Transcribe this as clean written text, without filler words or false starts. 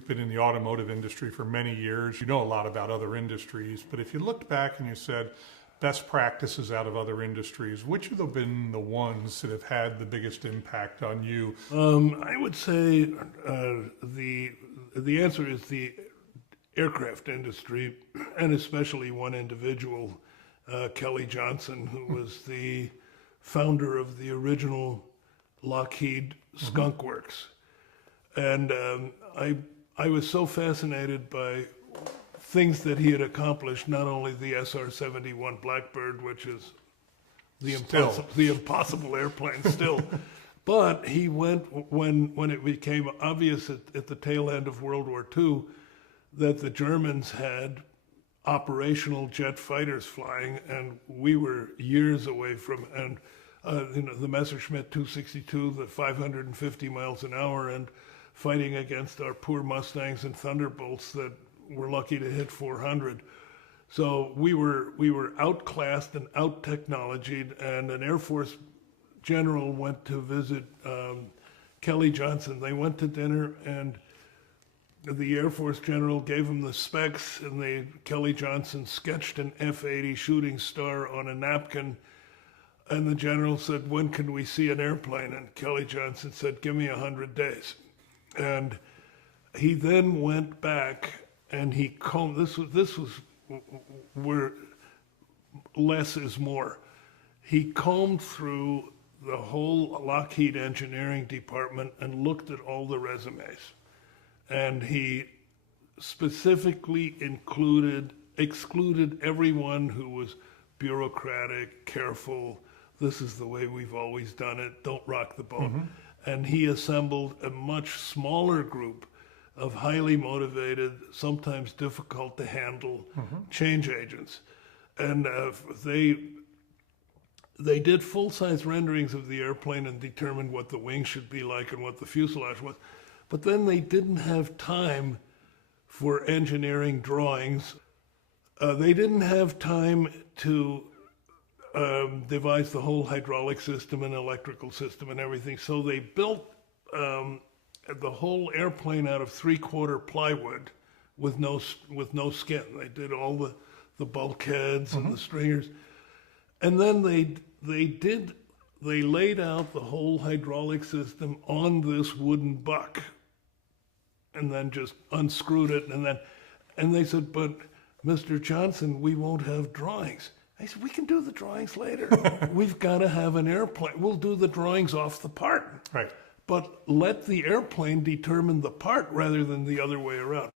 you've been in the automotive industry for many years. You know a lot about other industries, but if you looked back and you said best practices out of other industries, which have been the ones that have had the biggest impact on you? I would say the answer is the aircraft industry, and especially one individual, Kelly Johnson, who was the founder of the original Lockheed Skunk Works. And I was so fascinated by things that he had accomplished, not only the SR-71 Blackbird, which is the impossible airplane still, but he went, when it became obvious at the tail end of World War II that the Germans had operational jet fighters flying, and we were years away from, and the Messerschmitt 262, the 550 miles an hour, and fighting against our poor Mustangs and Thunderbolts that were lucky to hit 400. So we were outclassed and out-technologied, and an Air Force general went to visit Kelly Johnson. They went to dinner, and the Air Force general gave him the specs, and Kelly Johnson sketched an F-80 Shooting Star on a napkin, and the general said, "When can we see an airplane?" And Kelly Johnson said, "Give me 100 days." And he then went back and he combed, this was where less is more. He combed through the whole Lockheed engineering department and looked at all the resumes. And he specifically excluded everyone who was bureaucratic, careful, this is the way we've always done it, don't rock the boat. Mm-hmm. And he assembled a much smaller group of highly motivated, sometimes difficult to handle change agents. And they did full-size renderings of the airplane and determined what the wings should be like and what the fuselage was. But then they didn't have time for engineering drawings. They didn't have time to devise the whole hydraulic system and electrical system and everything. So they built the whole airplane out of 3/4 plywood with no skin. They did all the bulkheads and the stringers. And then they laid out the whole hydraulic system on this wooden buck and then just unscrewed it. And they said, "But Mr. Johnson, we won't have drawings." I said, "We can do the drawings later. We've got to have an airplane. We'll do the drawings off the part." Right. But let the airplane determine the part rather than the other way around.